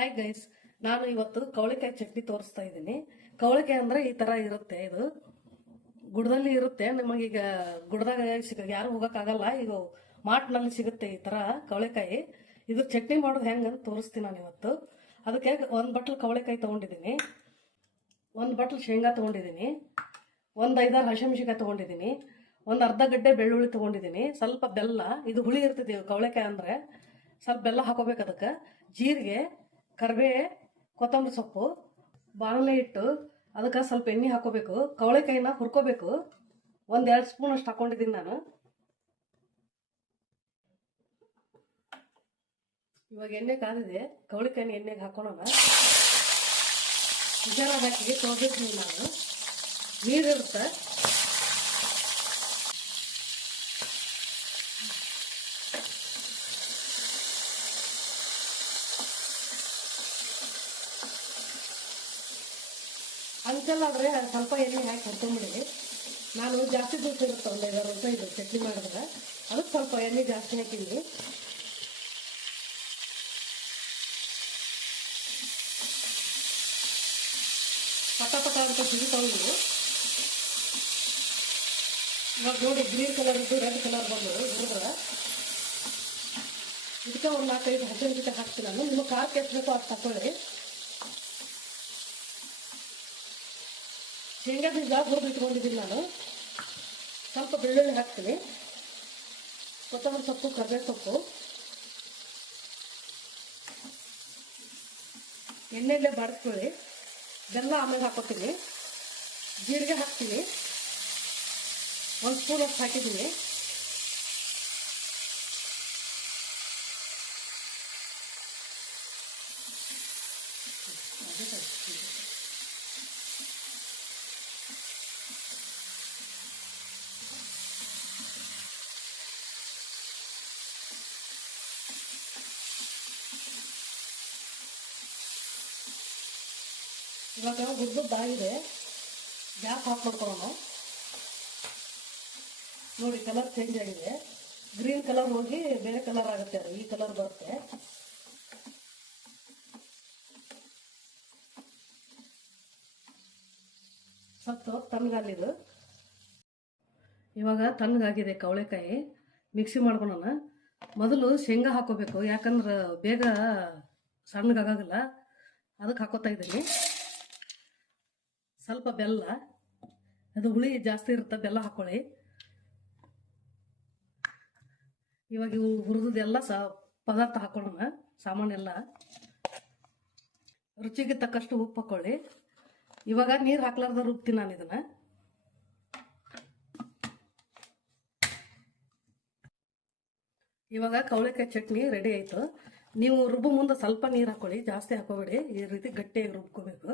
Hi guys ನಾನು ಇವತ್ತು ಕವಳಿಕಾಯಿ ಚಟ್ನಿ ತೋರಿಸ್ತಾ ಇದ್ದೀನಿ. ಕವಳಿಕಾಯಿ ಅಂದ್ರೆ ಈ ತರ ಇರುತ್ತೆ ಇದು. ಗುಡದಲ್ಲಿ ಇರುತ್ತೆ. ನಿಮಗೀಗ ಗುಡದಾಗ ಸಿಗ ಯಾರು ಹೋಗೋಕ್ಕಾಗಲ್ಲ ಈಗ ಮಾಟ್ನಲ್ಲಿ ಸಿಗುತ್ತೆ ಈ ತರ ಕವಳೆಕಾಯಿ. ಇದು ಚಟ್ನಿ ಮಾಡೋದು ಹೆಂಗಂತ ತೋರಿಸ್ತೀನಿ ನಾನು ಇವತ್ತು. ಅದಕ್ಕೆ ಒಂದು ಬಟ್ಲು ಕವಳೆಕಾಯಿ ತೊಗೊಂಡಿದ್ದೀನಿ. ಒಂದು ಬಟ್ಲು ಶೇಂಗಾ ತೊಗೊಂಡಿದ್ದೀನಿ. ಒಂದು ಐದಾರು ಹಸಿಮೆಣಸಿಕಾಯಿ ತೊಗೊಂಡಿದ್ದೀನಿ. ಒಂದು ಅರ್ಧ ಗಡ್ಡೆ ಬೆಳ್ಳುಳ್ಳಿ ತೊಗೊಂಡಿದ್ದೀನಿ. ಸ್ವಲ್ಪ ಬೆಲ್ಲ, ಇದು ಹುಳಿ ಇರ್ತೈತಿ ಕವಳೆಕಾಯಿ ಅಂದರೆ. ಸ್ವಲ್ಪ ಬೆಲ್ಲ ಹಾಕೋಬೇಕು ಅದಕ್ಕೆ. ಜೀರಿಗೆ ಕರಿಬೇ, ಕೊತ್ತಂಬರಿ ಸೊಪ್ಪು, ಬಾಣಲೆ ಇಟ್ಟು ಅದಕ್ಕೆ ಸ್ವಲ್ಪ ಎಣ್ಣೆ ಹಾಕೋಬೇಕು. ಕವಳೆಕಾಯಿನ ಹುರ್ಕೋಬೇಕು. ಒಂದೆರಡು ಸ್ಪೂನ್ ಅಷ್ಟು ಹಾಕೊಂಡಿದ್ದೀನಿ ನಾನು. ಇವಾಗ ಎಣ್ಣೆ ಕಾದಿದೆ. ಕವಳಿಕಾಯಿನ ಎಣ್ಣೆಗೆ ಹಾಕೋಣ ಹುಷಾರಾಗಿ ಹಾಕಿ ನಾನು ನೀರಿರುತ್ತೆ ಅಂಕಲ್ಲಾದ್ರೆ ಸ್ವಲ್ಪ ಎಣ್ಣೆ ಹಾಕಿ ಹುರ್ಕೊಂಬಿಡಿ. ನಾನು ಜಾಸ್ತಿ ದುಡ್ಡು ಇರುತ್ತೆ ಒಂದು ಐದಾರು ರೂಪಾಯಿ ಇದು ಚಟ್ನಿ ಮಾಡಿದ್ರೆ. ಅದಕ್ಕೆ ಸ್ವಲ್ಪ ಎಣ್ಣೆ ಜಾಸ್ತಿ ಹಾಕಿದ್ವಿ. ಪಟ ಪಟ ಅಂತ ಸಿಗುತ್ತಾವು ಇವು ಇವಾಗ ನೋಡಿ, ಗ್ರೀನ್ ಕಲರ್ ಇದ್ದು ರೆಡ್ ಕಲರ್ ಬಂದು ಹುರಿದ್ರೆ. ಇದಕ್ಕೆ ಒಂದು ನಾಲ್ಕೈದು ಹಸಿಮೆಣಸಿಕಾಯಿ ಹಾಕ್ತೀನಿ ನಾನು. ನಿಮ್ಮ ಖಾರಕ್ಕೆ ಎಷ್ಟು ಬೇಕೋ ತಗೊಳ್ಳಿ ಹಾಕೊಳ್ಳಿ ಶೇಂಗಾ ಬೀಜ ಹೋಗಿ ಇಟ್ಕೊಂಡಿದ್ದೀನಿ ನಾನು. ಸ್ವಲ್ಪ ಬೆಳ್ಳುಳ್ಳಿ ಹಾಕ್ತೀನಿ. ಕೊತ್ತಂಬರಿ ಸೊಪ್ಪು ಕರಿಬೇವು ಸೊಪ್ಪು. ಎಣ್ಣೆಲ್ಲೇ ಬಾಡಿಸ್ಕೊಳ್ಳಿ. ಬೆಲ್ಲ ಆಮೇಲೆ ಹಾಕೋತೀನಿ. ಜೀರಿಗೆ ಹಾಕ್ತೀನಿ. ಒಂದು ಸ್ಪೂನ್ ಅಷ್ಟು ಹಾಕಿದ್ದೀನಿ. ಇವಾಗ ಗುಡ್ಡದ್ದಾಗಿದೆ ಗ್ಯಾಸ್ ಆಫ್ ನೋಡಿ ಕಲರ್ ಚೇಂಜ್ ಆಗಿದೆ. ಗ್ರೀನ್ ಕಲರ್ ಹೋಗಿ ಬೇರೆ ಕಲರ್ ಆಗುತ್ತೆ ಅದು, ಈ ಕಲರ್ ಬರುತ್ತೆ. ಸತ್ತು ತಣ್ಣಗಾಲಿದು ಇವಾಗ ತಣ್ಣಗಾಗಿದೆ ಕವಳೆಕಾಯಿ. ಮಿಕ್ಸಿ ಮಾಡ್ಕೊಳೋಣ ಮೊದಲು ಶೇಂಗಾ ಹಾಕೋಬೇಕು ಯಾಕಂದ್ರೆ ಬೇಗ ಸಣ್ಣಗಾಗಲ್ಲ. ಅದಕ್ಕೆ ಹಾಕೋತಾ ಇದ್ದೀನಿ. ಸ್ವಲ್ಪ ಬೆಲ್ಲ, ಅದು ಹುಳಿ ಜಾಸ್ತಿ ಇರುತ್ತೆ, ಬೆಲ್ಲ ಹಾಕೊಳ್ಳಿ. ಇವಾಗ ಇವು ಹುರಿದೆಲ್ಲ ಸ, ಪದಾರ್ಥ ಹಾಕೊಳ್ಳೋಣ ಸಾಮಾನೆಲ್ಲ ರುಚಿಗೆ ತಕ್ಕಷ್ಟು ಉಪ್ಪು ಹಾಕೊಳ್ಳಿ. ಇವಾಗ ನೀರು ಹಾಕ್ಲಾರ್ದ ರುಬ್ತೀನಿ ನಾನು ಇದನ್ನ. ಇವಾಗ ಕವಳೆಕಾಯಿ ಚಟ್ನಿ ರೆಡಿ ಆಯಿತು. ನೀವು ರುಬ್ಬು ಮುಂದೆ ಸ್ವಲ್ಪ ನೀರು ಹಾಕೊಳ್ಳಿ, ಜಾಸ್ತಿ ಹಾಕೋಬೇಡಿ. ಈ ರೀತಿ ಗಟ್ಟಿಯಾಗಿ ರುಬ್ಕೋಬೇಕು.